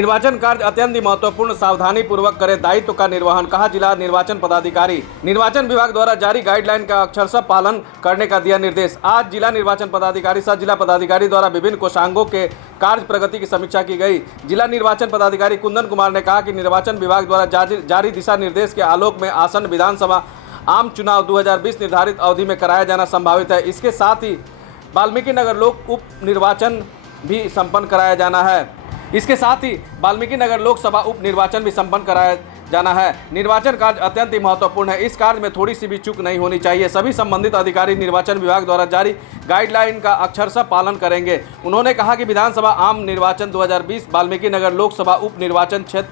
निर्वाचन कार्य अत्यंत ही महत्वपूर्ण, सावधानी पूर्वक करे दायित्व का निर्वहन, कहा जिला निर्वाचन पदाधिकारी। निर्वाचन विभाग द्वारा जारी गाइडलाइन का अक्षरशः पालन करने का दिया निर्देश। आज जिला निर्वाचन पदाधिकारी सह जिला पदाधिकारी द्वारा विभिन्न कोषांगों के कार्य प्रगति की समीक्षा की गई। जिला निर्वाचन पदाधिकारी कुंदन कुमार ने कहा कि निर्वाचन विभाग द्वारा जारी दिशा निर्देश के आलोक में आसन्न विधानसभा आम चुनाव 2020 निर्धारित अवधि में कराया जाना संभावित है। इसके साथ ही वाल्मीकि नगर लोक उप निर्वाचन भी संपन्न कराया जाना है। इसके साथ ही वाल्मीकि नगर लोकसभा उप निर्वाचन भी संपन्न कराया जाना है। निर्वाचन कार्य अत्यंत ही महत्वपूर्ण है। इस कार्य में थोड़ी सी भी चूक नहीं होनी चाहिए। सभी संबंधित अधिकारी निर्वाचन विभाग द्वारा जारी गाइडलाइन का अक्षरशः पालन करेंगे। उन्होंने कहा कि विधानसभा आम निर्वाचन 2020 वाल्मीकि नगर लोकसभा उप निर्वाचन क्षेत्र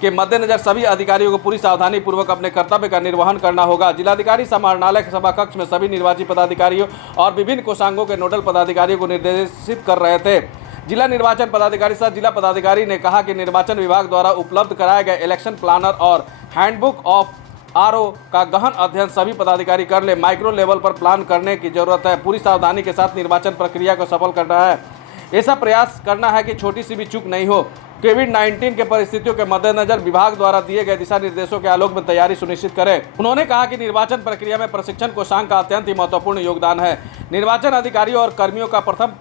के मद्देनजर सभी अधिकारियों को पूरी सावधानी पूर्वक अपने कर्तव्य का निर्वहन करना होगा। जिलाधिकारी समाहरणालय सभा कक्ष में सभी निर्वाचित पदाधिकारियों और विभिन्न कोषांगों के नोडल पदाधिकारियों को निर्देशित कर रहे थे। जिला निर्वाचन पदाधिकारी सह जिला पदाधिकारी ने कहा कि निर्वाचन विभाग द्वारा उपलब्ध कराए गए इलेक्शन प्लानर और हैंडबुक ऑफ आरओ का गहन अध्ययन सभी पदाधिकारी कर ले। माइक्रो लेवल पर प्लान करने की जरूरत है। पूरी सावधानी के साथ निर्वाचन प्रक्रिया को सफल करना है। ऐसा प्रयास करना है कि छोटी सी भी चूक नहीं हो। कोविड-19 के परिस्थितियों के मद्देनजर विभाग द्वारा दिए गए दिशा निर्देशों के आलोक में तैयारी सुनिश्चित करें। उन्होंने कहा कि निर्वाचन प्रक्रिया में प्रशिक्षण कोषांग का अत्यंत ही महत्वपूर्ण योगदान है। निर्वाचन अधिकारियों और कर्मियों का प्रथम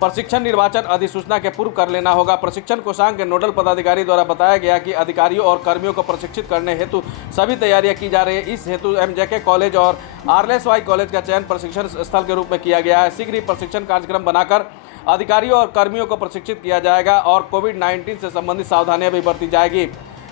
प्रशिक्षण निर्वाचन अधिसूचना के पूर्व कर लेना होगा। प्रशिक्षण कोषांग के नोडल पदाधिकारी द्वारा बताया गया कि अधिकारियों और कर्मियों को प्रशिक्षित करने हेतु सभी तैयारियां की जा रही है। इस हेतु एमजेके कॉलेज और आरएलएसवाई कॉलेज का चयन प्रशिक्षण स्थल के रूप में किया गया है। शीघ्र ही प्रशिक्षण कार्यक्रम बनाकर अधिकारियों और कर्मियों को प्रशिक्षित किया जाएगा और कोविड-19 से संबंधित सावधानियां भी बरती जाएगी।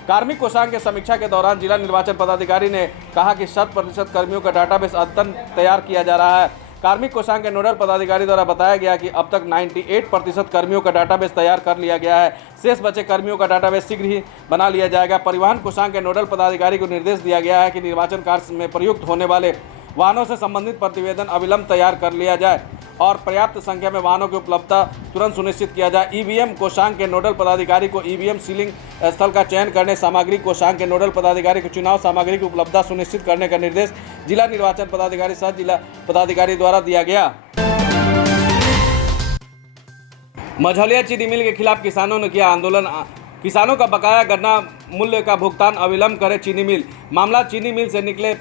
कार्मिक कोषांग के समीक्षा के दौरान जिला निर्वाचन पदाधिकारी ने कहा कि 100% कर्मियों का डाटाबेस अद्यतन तैयार किया जा रहा है। कार्मिक कोषांग के नोडल पदाधिकारी द्वारा बताया गया कि अब तक 98% कर्मियों का डाटाबेस तैयार कर लिया गया है। शेष बचे कर्मियों का डाटाबेस शीघ्र ही बना लिया जाएगा। परिवहन कोषांग के नोडल पदाधिकारी को निर्देश दिया गया है कि निर्वाचन कार्य में प्रयुक्त होने वाले वाहनों से संबंधित प्रतिवेदन अविलंब तैयार कर लिया जाए और पर्याप्त संख्या में वाहनों की उपलब्धता तुरंत सुनिश्चित किया जाए। ईवीएम कोषांग के नोडल पदाधिकारी को ईवीएम सीलिंग स्थल का चयन करने, सामग्री कोषांग के नोडल पदाधिकारी को चुनाव सामग्री की उपलब्धता सुनिश्चित करने का निर्देश जिला निर्वाचन पदाधिकारी सह जिला पदाधिकारी द्वारा दिया गया। मझौलिया चीनी मिल के खिलाफ किसानों ने किया आंदोलन। किसानों का बकाया गन्ना मूल्य का भुगतान अविलंब करे चीनी मिल। मामला चीनी मिल से निकले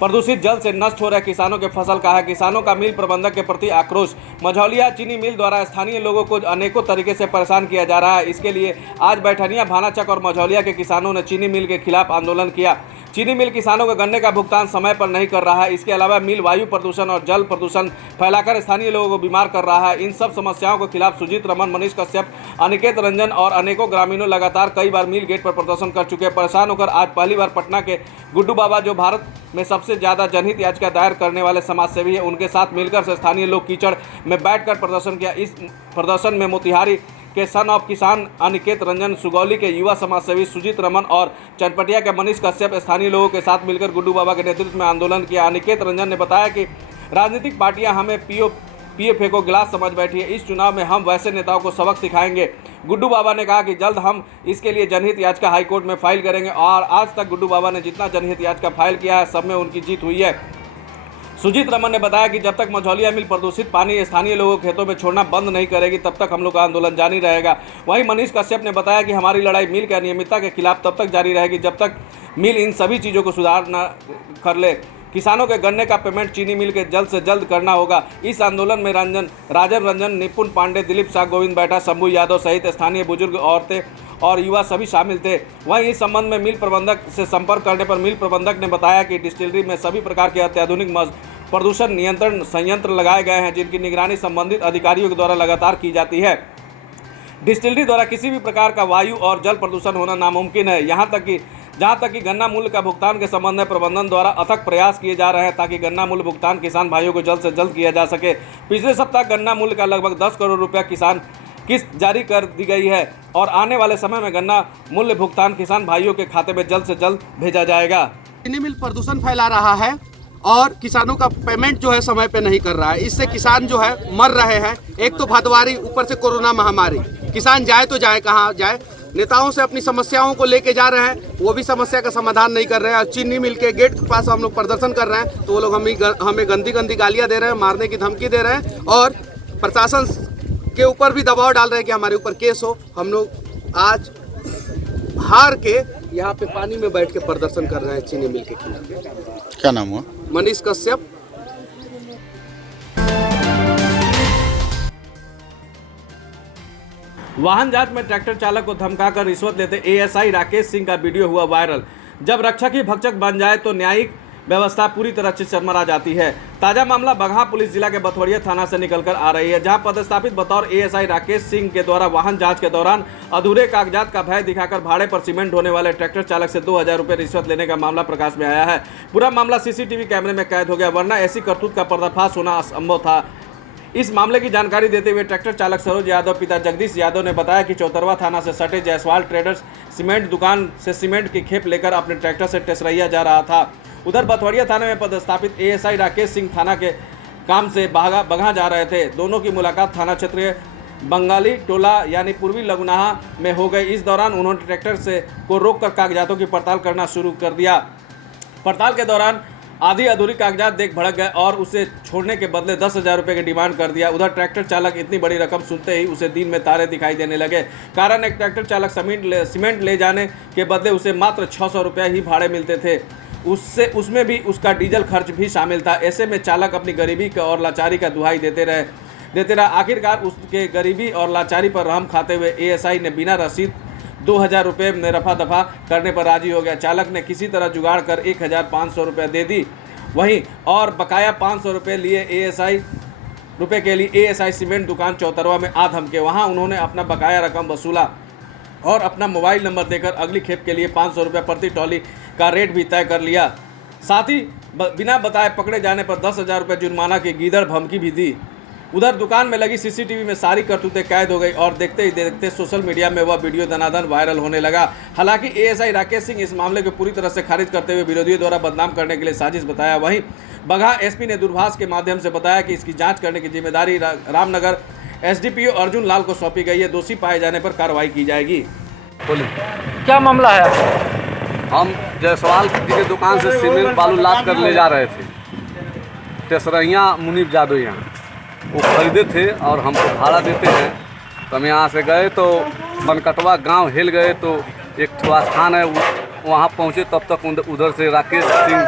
प्रदूषित जल से नष्ट हो रहे किसानों के फसल का है। किसानों का मिल प्रबंधक के प्रति आक्रोश। मझौलिया चीनी मिल द्वारा स्थानीय लोगों को अनेकों तरीके से परेशान किया जा रहा है। इसके लिए आज बैठनिया, भानाचक और मझौलिया के किसानों ने चीनी मिल के खिलाफ आंदोलन किया। चीनी मिल किसानों को गन्ने का भुगतान समय पर नहीं कर रहा है। इसके अलावा मिल वायु प्रदूषण और जल प्रदूषण फैलाकर स्थानीय लोगों को बीमार कर रहा है। इन सब समस्याओं के खिलाफ सुजीत रमन, मनीष कश्यप, अनिकेत रंजन और अनेकों ग्रामीणों लगातार कई बार मिल गेट पर प्रदर्शन कर चुके हैं। परेशान होकर आज पहली बार पटना के गुड्डू बाबा, जो भारत में सबसे ज्यादा जनहित याचिका दायर करने वाले समाजसेवी है, उनके साथ मिलकर से स्थानीय लोग कीचड़ में बैठकर प्रदर्शन किया। इस प्रदर्शन में मोतिहारी के सन ऑफ किसान अनिकेत रंजन, सुगौली के युवा समाजसेवी सुजीत रमन और चनपटिया के मनीष कश्यप स्थानीय लोगों के साथ मिलकर गुड्डू बाबा के नेतृत्व में आंदोलन किया। अनिकेत रंजन ने बताया कि राजनीतिक पार्टियां हमें पिए फेंको गिलास समझ बैठी है। इस चुनाव में हम वैसे नेताओं को सबक सिखाएंगे। गुड्डू बाबा ने कहा कि जल्द हम इसके लिए जनहित याचिका हाईकोर्ट में फाइल करेंगे और आज तक गुड्डू बाबा ने जितना जनहित याचिका फाइल किया है, सब में उनकी जीत हुई है। सुजीत रमन ने बताया कि जब तक मझौलिया मिल प्रदूषित पानी स्थानीय लोगों के खेतों में छोड़ना बंद नहीं करेगी, तब तक हम लोग का आंदोलन जारी रहेगा। वहीं मनीष कश्यप ने बताया कि हमारी लड़ाई मिल के अनियमितता के खिलाफ तब तक जारी रहेगी जब तक मिल इन सभी चीज़ों को सुधार न कर ले। किसानों के गन्ने का पेमेंट चीनी मिल के जल्द से जल्द करना होगा। इस आंदोलन में राजन रंजन, निपुण पांडे, दिलीप शाह, गोविंद बैठा, शंभू यादव सहित स्थानीय बुजुर्ग, औरतें और युवा सभी शामिल थे। वहीं इस संबंध में मिल प्रबंधक से संपर्क करने पर मिल प्रबंधक ने बताया कि डिस्टिलरी में सभी प्रकार के अत्याधुनिक प्रदूषण नियंत्रण संयंत्र लगाए गए हैं, जिनकी निगरानी संबंधित अधिकारियों के द्वारा लगातार की जाती है। डिस्टिलरी द्वारा किसी भी प्रकार का वायु और जल प्रदूषण होना नामुमकिन है। जहाँ तक कि गन्ना मूल्य का भुगतान के संबंध में प्रबंधन द्वारा अथक प्रयास किए जा रहे हैं ताकि गन्ना मूल्य भुगतान किसान भाइयों को जल्द से जल्द किया जा सके। पिछले सप्ताह गन्ना मूल्य का लगभग 10 करोड़ रुपया किसान किस्त जारी कर दी गई है और आने वाले समय में गन्ना मूल्य भुगतान किसान भाइयों के खाते में जल्द से जल्द भेजा जाएगा। चीनी मिल प्रदूषण फैला रहा है और किसानों का पेमेंट जो है समय पे नहीं कर रहा है। इससे किसान जो है मर रहे हैं। एक तो भदवारी, ऊपर से कोरोना महामारी। किसान जाए तो जाए कहाँ जाए। नेताओं से अपनी समस्याओं को लेके जा रहे हैं, वो भी समस्या का समाधान नहीं कर रहे हैं। और चीनी मिल के गेट के पास हम लोग प्रदर्शन कर रहे हैं तो वो लोग हमें गंदी गंदी गालियाँ दे रहे हैं, मारने की धमकी दे रहे हैं और प्रशासन के ऊपर भी दबाव डाल रहे हैं कि हमारे ऊपर केस हो। हम लोग आज हार के यहाँ पे पानी में बैठ के प्रदर्शन कर रहे हैं चीनी मिल के खिलाफ। क्या नाम हुआ? मनीष कश्यप। वाहन जांच में ट्रैक्टर चालक को धमकाकर रिश्वत लेते एएसआई राकेश सिंह का वीडियो हुआ वायरल। जब रक्षक ही भक्षक बन जाए तो न्यायिक व्यवस्था पूरी तरह से चरमरा जाती है। ताजा मामला बगहा पुलिस जिला के बथवड़िया थाना से निकलकर आ रही है, जहां पदस्थापित बतौर एएसआई राकेश सिंह के द्वारा वाहन जांच के दौरान अधूरे कागजात का भय दिखाकर भाड़े पर सीमेंट ढोने वाले ट्रैक्टर चालक से 2000 रुपये रिश्वत लेने का मामला प्रकाश में आया है। पूरा मामला सीसीटीवी कैमरे में कैद हो गया, वरना ऐसी करतूत का पर्दाफाश होना असंभव था। इस मामले की जानकारी देते हुए ट्रैक्टर चालक सरोज यादव पिता जगदीश यादव ने बताया कि चौतरवा थाना से सटे जायसवाल ट्रेडर्स सीमेंट दुकान से सीमेंट की खेप लेकर अपने ट्रैक्टर से टेसरैया जा रहा था। उधर बथवड़िया थाने में पदस्थापित एएसआई राकेश सिंह थाना के काम से बगहा जा रहे थे। दोनों की मुलाकात थाना क्षेत्र बंगाली टोला यानी पूर्वी लगुनाहा में हो गई। इस दौरान उन्होंने ट्रैक्टर से को रोककर कागजातों की पड़ताल करना शुरू कर दिया। पड़ताल के दौरान आधी अधूरी कागजात देख भड़क गए और उसे छोड़ने के बदले 10,000 रुपये की डिमांड कर दिया। उधर ट्रैक्टर चालक इतनी बड़ी रकम सुनते ही उसे दिन में तारे दिखाई देने लगे। कारण एक ट्रैक्टर चालक सीमेंट ले जाने के बदले उसे मात्र 600 रुपये ही भाड़े मिलते थे, उसमें भी उसका डीजल खर्च भी शामिल था। ऐसे में चालक अपनी गरीबी और लाचारी का दुहाई देते रहा। आखिरकार उसके गरीबी और लाचारी पर रहम खाते हुए एएसआई ने बिना रसीद 2000 रुपये में रफा दफा करने पर राजी हो गया। चालक ने किसी तरह जुगाड़ कर 1500 रुपये दे दी। वहीं और बकाया 500 रुपये लिए एएसआई सीमेंट दुकान चौतरवा में आ धमके। वहां उन्होंने अपना बकाया रकम वसूला और अपना मोबाइल नंबर देकर अगली खेप के लिए 500 रुपये प्रति ट्रॉली का रेट भी तय कर लिया। साथ ही बिना बताए पकड़े जाने पर 10,000 रुपये जुर्माना की गीदड़ धमकी भी दी। उधर दुकान में लगी सीसीटीवी में सारी करतूतें कैद हो गई और देखते ही देखते सोशल मीडिया में वह वीडियो दनादन वायरल होने लगा। हालांकि एएसआई राकेश सिंह इस मामले को पूरी तरह से खारिज करते हुए विरोधियों द्वारा बदनाम करने के लिए साजिश बताया। वहीं बगहा एसपी ने दूरभाष के माध्यम से बताया कि इसकी जाँच करने की जिम्मेदारी रामनगर एसडीपीओ अर्जुन लाल को सौंपी गई है। दोषी पाए जाने पर कार्रवाई की जाएगी। क्या मामला है? हम जायसवाल जी के दुकान से सीमेंट बालू लाद कर ले जा रहे थे। टेसरैया मुनीब जादव यहाँ वो खरीदे थे और हमको भाड़ा देते हैं। तो हम यहाँ से गए तो बनकटवा गांव हिल गए तो एक स्थान है वहाँ पहुँचे। तब तक उधर से राकेश सिंह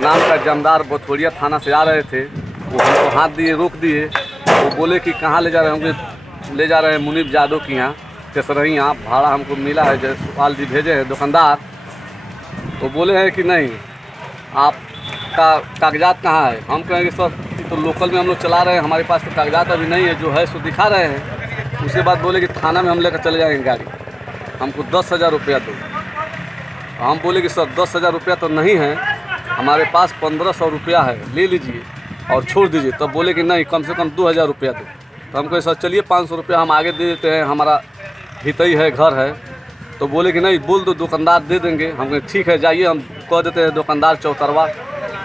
नाम का जमदार बथवड़िया थाना से आ रहे थे। वो हमको हाथ दिए, रोक दिए। वो बोले कि कहाँ ले जा रहे हैं? हम ले जा रहे हैं मुनीब जादव की यहाँ टेसरैया। भाड़ा हमको मिला है, जायसवाल जी भेजे हैं दुकानदार। तो बोले हैं कि नहीं, आपका कागजात कहाँ है? हम कहेंगे सर तो लोकल में हम लोग चला रहे हैं, हमारे पास तो कागजात अभी नहीं है, जो है सो दिखा रहे हैं। उसके बाद बोले कि थाना में हम लेकर चले जाएंगे गाड़ी, हमको 10,000 रुपया दो। हम बोले कि सर 10,000 रुपया तो नहीं है, हमारे पास 1500 रुपया है, ले लीजिए और छोड़ दीजिए। तब बोले कि नहीं, कम से कम 2000 रुपया दो। तो हम कहे सर चलिए 500 रुपया हम आगे दे देते हैं, हमारा हितई है, घर है। तो बोले कि नहीं, बोल दो दुकानदार दे देंगे। हम कहे ठीक है, जाइए, हम कह देते हैं दुकानदार चौतरवा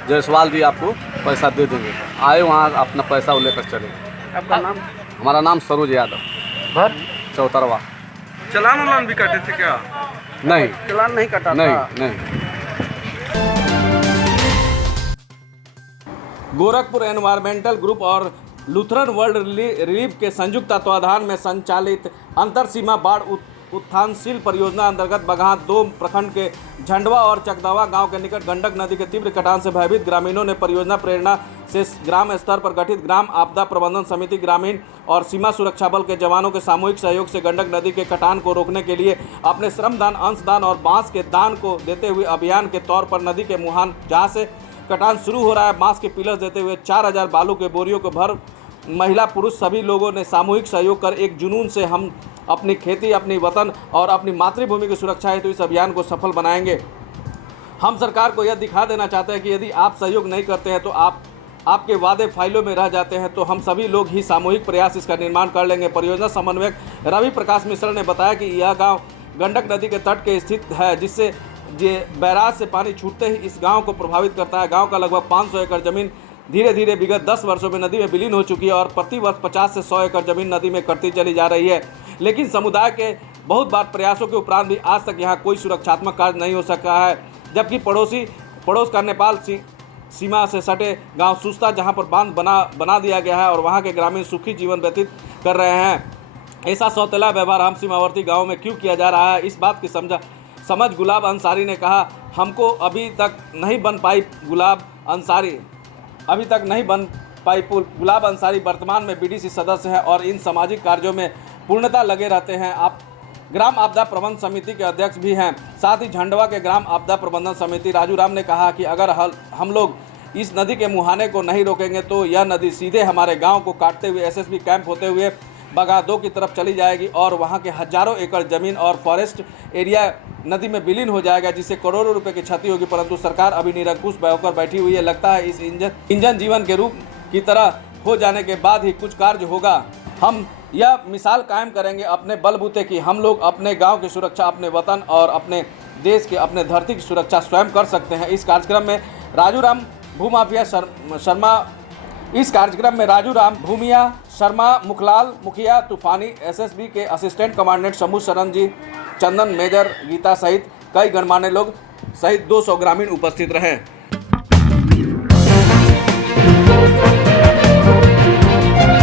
जायसवाल जी आपको पैसा दे देंगे। आए वहाँ अपना पैसा वो लेकर चले। आपका नाम? हमारा नाम सरोज यादव, घर चौतरवा। चलान भी काटे थे क्या? नहीं, चलान नहीं काटा नहीं, था। नहीं। गोरखपुर एनवायरमेंटल ग्रुप और लूथरन वर्ल्ड रिलीफ के संयुक्त तत्वाधान में संचालित अंतर सीमा बाढ़ उत्थानशील परियोजना अंतर्गत बगहा 2 प्रखंड के झंडवा और चकदवा गांव के निकट गंडक नदी के तीव्र कटान से भयभीत ग्रामीणों ने परियोजना प्रेरणा से ग्राम स्तर पर गठित ग्राम आपदा प्रबंधन समिति ग्रामीण और सीमा सुरक्षा बल के जवानों के सामूहिक सहयोग से गंडक नदी के कटान को रोकने के लिए अपने श्रमदान, अंशदान और बांस के दान को देते हुए अभियान के तौर पर नदी के मुहान जहाँ से कटान शुरू हो रहा है, बांस के पिलर देते हुए 4000 बालू के बोरियों को भर महिला पुरुष सभी लोगों ने सामूहिक सहयोग कर एक जुनून से हम अपनी खेती, अपनी वतन और अपनी मातृभूमि की सुरक्षा हेतु इस अभियान को सफल बनाएंगे। हम सरकार को यह दिखा देना चाहते हैं कि यदि आप सहयोग नहीं करते हैं तो आपके वादे फाइलों में रह जाते हैं, तो हम सभी लोग ही सामूहिक प्रयास इसका निर्माण कर लेंगे। परियोजना समन्वयक रवि प्रकाश मिश्रा ने बताया कि यह गाँव गंडक नदी के तट के स्थित है, जिससे बैराज से पानी छूटते ही इस गाँव को प्रभावित करता है। गाँव का लगभग 500 एकड़ जमीन धीरे धीरे विगत 10 वर्षों में नदी में विलीन हो चुकी है और प्रति वर्ष 50 से 100 एकड़ जमीन नदी में कटती चली जा रही है। लेकिन समुदाय के बहुत बार प्रयासों के उपरांत भी आज तक यहाँ कोई सुरक्षात्मक कार्य नहीं हो सका है, जबकि पड़ोस का नेपाल सीमा से सटे गांव सुस्ता, जहां पर बांध बना दिया गया है और वहां के ग्रामीण सुखी जीवन व्यतीत कर रहे हैं। ऐसा सौतेला व्यवहार हम सीमावर्ती गाँव में क्यों किया जा रहा है, इस बात की समझ गुलाब अंसारी ने कहा। हमको अभी तक नहीं बन पाई गुलाब अंसारी वर्तमान में बीडीसी सदस्य हैं और इन सामाजिक कार्यों में पूर्णतः लगे रहते हैं। आप ग्राम आपदा प्रबंधन समिति के अध्यक्ष भी हैं। साथ ही झंडवा के ग्राम आपदा प्रबंधन समिति राजू राम ने कहा कि अगर हम लोग इस नदी के मुहाने को नहीं रोकेंगे तो यह नदी सीधे हमारे गांव को काटते हुए एसएसबी कैंप होते हुए बगादो की तरफ चली जाएगी और वहां के हजारों एकड़ जमीन और फॉरेस्ट एरिया नदी में विलीन हो जाएगा, जिससे करोड़ों रुपए की क्षति होगी। परंतु सरकार अभी निरंकुश होकर बैठी हुई है। लगता है इस इंजन जीवन के रूप की तरह हो जाने के बाद ही कुछ कार्य होगा। हम यह मिसाल कायम करेंगे अपने बलबूते की हम लोग अपने गांव की सुरक्षा, अपने वतन और अपने देश के, अपने धरती की सुरक्षा स्वयं कर सकते हैं। इस कार्यक्रम में राजू राम भूमिया शर्मा, मुखलाल मुखिया तूफानी, एसएसबी के असिस्टेंट कमांडेंट समूह शरण जी, चंदन मेजर, गीता सहित कई गणमान्य लोग सहित 200 ग्रामीण उपस्थित रहे।